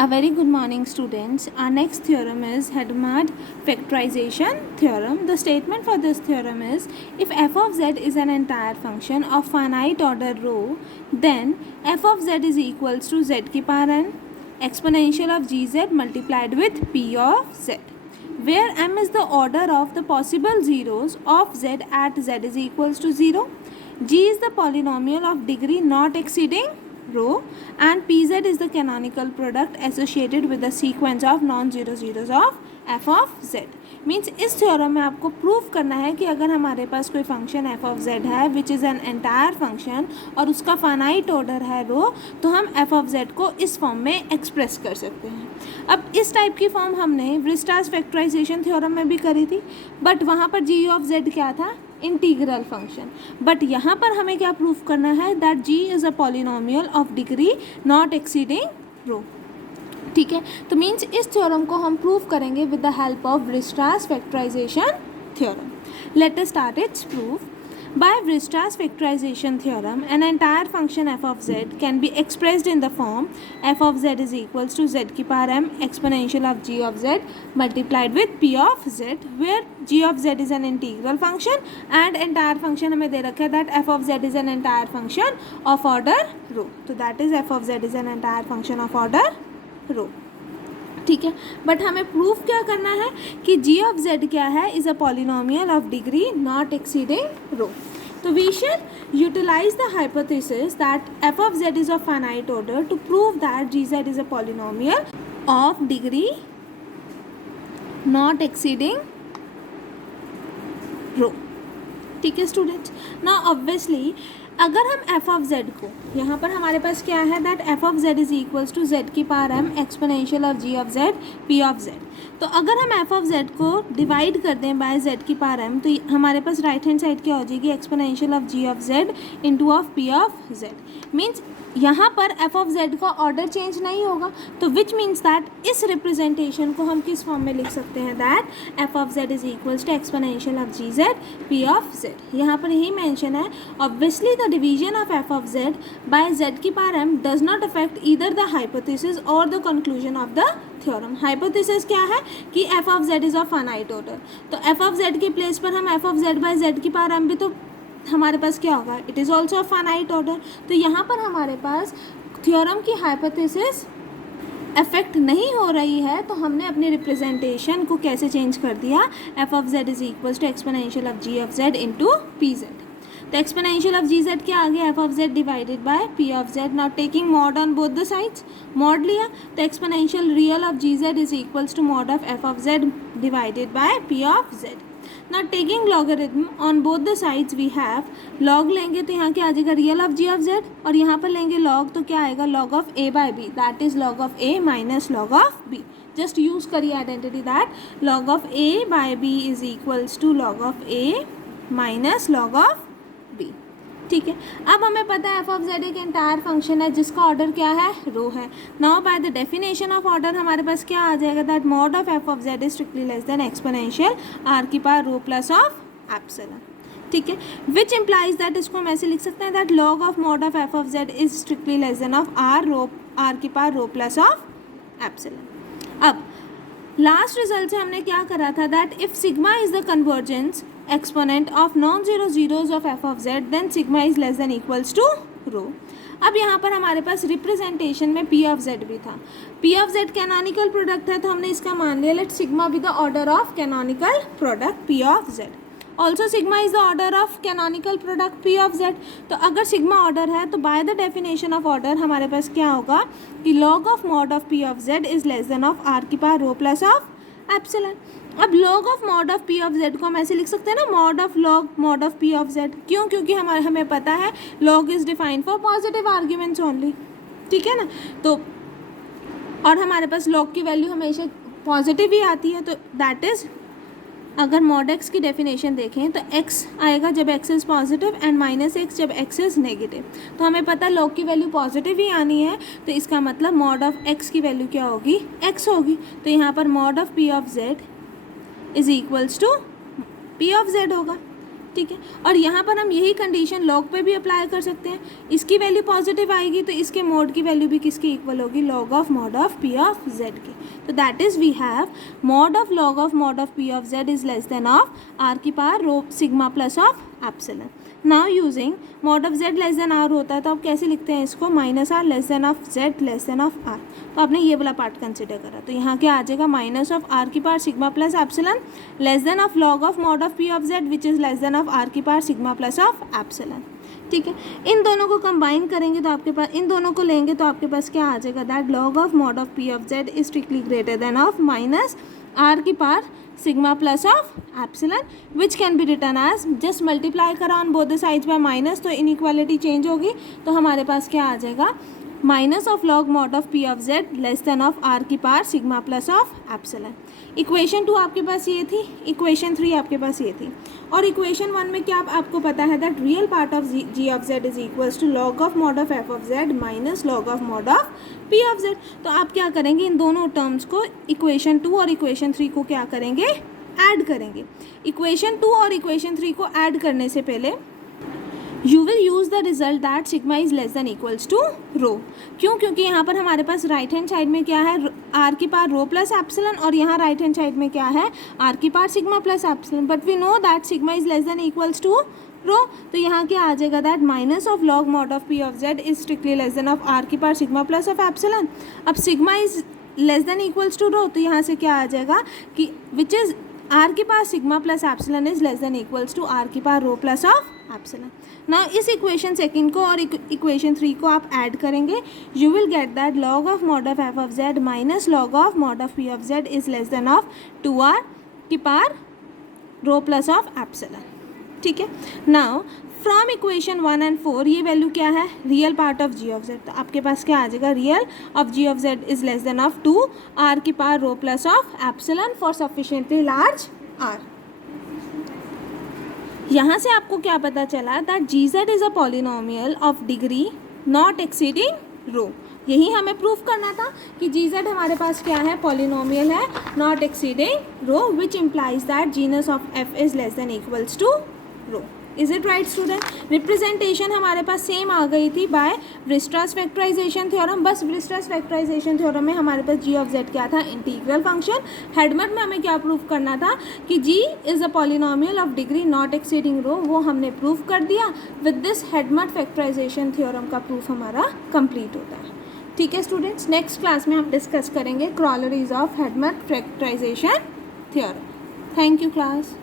A very good morning, students. Our next theorem is Hadamard factorization theorem. The statement for this theorem is, if f of z is an entire function of finite order rho, then f of z is equals to z की power n exponential of gz multiplied with p of z, where m is the order of the possible zeros of z at z is equals to 0. G is the polynomial of degree not exceeding rho and pz is the canonical product associated with the sequence of non-zero zeros of f of z. Means इस theorem में आपको prove करना है कि अगर हमारे पास कोई function f of z है which is an entire function और उसका फाइनाइट ऑर्डर है रो, तो हम f of z को इस फॉर्म में एक्सप्रेस कर सकते हैं. अब इस टाइप की फॉर्म हमने वीरस्ट्रास फैक्टराइजेशन थ्योरम में भी करी थी, बट वहाँ पर g of z क्या था, इंटीग्रल फंक्शन. बट यहाँ पर हमें क्या प्रूफ करना है, that g is a polynomial of degree not exceeding rho. ठीक है, तो मीन्स इस थ्योरम को हम प्रूव करेंगे with the help of Weierstrass factorization theorem. Let us start its proof. By Weierstrass factorization theorem, an entire function f of z can be expressed in the form f of z is equals to z की power m exponential of g of z multiplied with p of z, where g of z is an integral function and entire function हमें दे रखा है that f of z is an entire function of order rho. तो that is f of z is an entire function of order rho. ठीक है, but हमें proof क्या करना है कि g ऑफ z क्या है, is a polynomial of degree not exceeding rho. तो we should utilize the hypothesis that f of z is of finite order to prove that gz is a polynomial of degree not exceeding rho. ठीक है students, now obviously अगर हम f of z को, यहाँ पर हमारे पास क्या है that f of z is equals to z की power m exponential of g of z p of z. तो अगर हम f ऑफ z को डिवाइड कर दें बाय z की पावर m, तो हमारे पास राइट हैंड साइड क्या हो जाएगी, exponential of g of z into of p of z. Means यहाँ पर f ऑफ z का ऑर्डर चेंज नहीं होगा, तो विच मीन्स दैट इस रिप्रेजेंटेशन को हम किस फॉर्म में लिख सकते हैं, that f of z is equals to exponential of g z p of z. यहाँ पर यही मेंशन है, obviously the division of f of z by z की power m does not affect either the hypothesis और the conclusion of the theorem. Hypothesis क्या है कि f of z is of finite order, तो f of z के place पर हम f of z by z की पावर m भी तो हमारे पास क्या होगा, it is also a finite order. तो यहाँ पर हमारे पास थ्योरम की हाइपोथेसिस अफेक्ट नहीं हो रही है, तो हमने अपनी रिप्रेजेंटेशन को कैसे चेंज कर दिया, f of z is equals to exponential of g of z into p z. तो एक्सपोनेंशियल ऑफ जी जेड क्या आ गया, f of z divided by p of z. Not taking mod on both the sides, mod लिया तो exponential real of g z is equals to mod of f of z divided by p of z. Now taking logarithm on both the sides we have log लेंगे तो यहाँ क्या आ जाएगा, real of ji of Z, और यहाँ पर लेंगे log तो क्या आएगा, log of a by B, that is log of a minus log of b. Just use करिए identity that log of a by b is equals to log of a minus log of b. ठीक है, अब हमें पता है f of z एक entire function है जिसका ऑर्डर क्या है, रो है. Now by the definition of order हमारे पास क्या आ जाएगा, that mod of f of z is strictly less than exponential r की power rho plus of epsilon. ठीक है, विच इम्प्लाइज दैट, इसको हम ऐसे लिख सकते हैं that log of mod of f of z is strictly less than of r की power rho plus of epsilon. अब लास्ट रिजल्ट से हमने क्या करा था, that if sigma is the convergence exponent of non zero zeros of f of z, then sigma is less than equals to rho. अब यहाँ पर हमारे पास रिप्रेजेंटेशन में p ऑफ z भी था. p of z canonical product है, तो हमने इसका मान लिया let sigma be the order of canonical product p of z. Also sigma is the order of canonical product p of z. तो अगर सिग्मा ऑर्डर है तो by the definition of order हमारे पास क्या होगा कि log of mod of p of z is less than of r की power rho plus of epsilon. अब log of mod of p of z को हम ऐसे लिख सकते हैं ना, mod of log mod of p of z. क्यों, क्योंकि हमें पता है log is defined for positive arguments only. ठीक है ना, तो और हमारे पास लॉग की वैल्यू हमेशा पॉजिटिव ही आती है, तो दैट इज अगर मॉड x की डेफिनेशन देखें तो x आएगा जब x is positive and minus x जब x इज़ नेगेटिव. तो हमें पता है लॉग की वैल्यू पॉजिटिव ही आनी है, तो इसका मतलब मॉड ऑफ x की वैल्यू क्या होगी, x होगी. तो यहाँ पर mod of p of z is equals to p of z होगा. ठीक है। और यहाँ पर हम यही कंडीशन लॉग पे भी अप्लाई कर सकते हैं। इसकी वैल्यू पॉजिटिव आएगी तो इसके मॉड की वैल्यू भी किसके इक्वल होगी, log of mod of P of Z की। तो that is we have mod of log of mod of P of Z is less than of R की power rho sigma plus of epsilon. Now using mod of Z less than R होता है तो आप कैसे लिखते हैं इसको, minus R less than of Z less than of R. तो आपने ये वाला पार्ट कंसिडर करा तो यहाँ क्या आ जाएगा, माइनस ऑफ आर की power sigma plus epsilon less than of log of mod of P of Z which is less than of R की power sigma plus of epsilon. ठीक है, इन दोनों को कंबाइन करेंगे तो आपके पास, इन दोनों को लेंगे तो आपके पास क्या आ जाएगा, that log of mod of P of Z is strictly greater than of minus R की power sigma plus of epsilon which can be return as, just multiply करा on both the sides by minus तो inequality change होगी। तो हमारे पास क्या आ जाएगा, minus of log mod of P of Z less than of R की power sigma plus of epsilon. Equation 2 आपके पास ये थी, इक्वेशन 3 आपके पास ये थी। और इक्वेशन 1 में क्या आपको पता है that real part of ji of Z is equals to log of mod of f of z minus log of mod of P of Z. तो आप क्या करेंगे, इन दोनों टर्म्स को इक्वेशन 2 और इक्वेशन 3 को क्या करेंगे, ऐड करेंगे। इक्वेशन 2 और इक्वेशन 3 को ऐड करने से पहले you will use the result that sigma is less than equals to rho. क्यों, क्योंकि यहाँ पर हमारे पास राइट हैंड साइड में क्या है, आर की पावर रो प्लस एप्सिलॉन और यहाँ राइट हैंड साइड में क्या है, आर की power sigma plus epsilon, but we know that sigma is less than equals to rho. तो यहाँ क्या आ जाएगा, that minus of log mod of P of Z is strictly less than of R की power sigma plus of epsilon. अब sigma is less than equals to rho तो यहाँ से क्या आ जाएगा कि विच इज आर की power sigma plus epsilon is less than equals to r की power rho plus of epsilon. ना इस इक्वेशन सेकंड को और इक्वेशन 3 को आप ऐड करेंगे, you will get that log of mod of f of z minus log of mod of P of Z is less than of 2r की power rho plus of epsilon. ठीक है, now from equation 1 and 4 ये value क्या है, real part of ji of Z. तो आपके पास क्या आ जाएगा, real of ji of Z is less than of 2r की power rho plus of epsilon for sufficiently large r। यहाँ से आपको क्या पता चला, that G Z is a polynomial of degree not exceeding rho. यही हमें प्रूफ करना था कि जी जेड हमारे पास क्या है, पॉलिनोमियल है not exceeding rho which implies that genus of f is less than equals to rho. Is it right student? Representation हमारे पास सेम आ गई थी बाय व्रिस्ट्रास फैक्टराइजेशन थ्योरम। बस व्रिस्ट्रास फैक्टराइजेशन थ्योरम में हमारे पास जी ऑफ जेड क्या था, इंटीग्रल फंक्शन। हेडमट में हमें क्या प्रूफ करना था कि G is a polynomial of degree not exceeding rho, वो हमने प्रूफ कर दिया। With this Hadamard factorization theorem का प्रूफ हमारा कंप्लीट होता है। ठीक है स्टूडेंट्स, नेक्स्ट क्लास में हम डिस्कस करेंगे corollaries of Hadamard factorization theorem. Thank you class.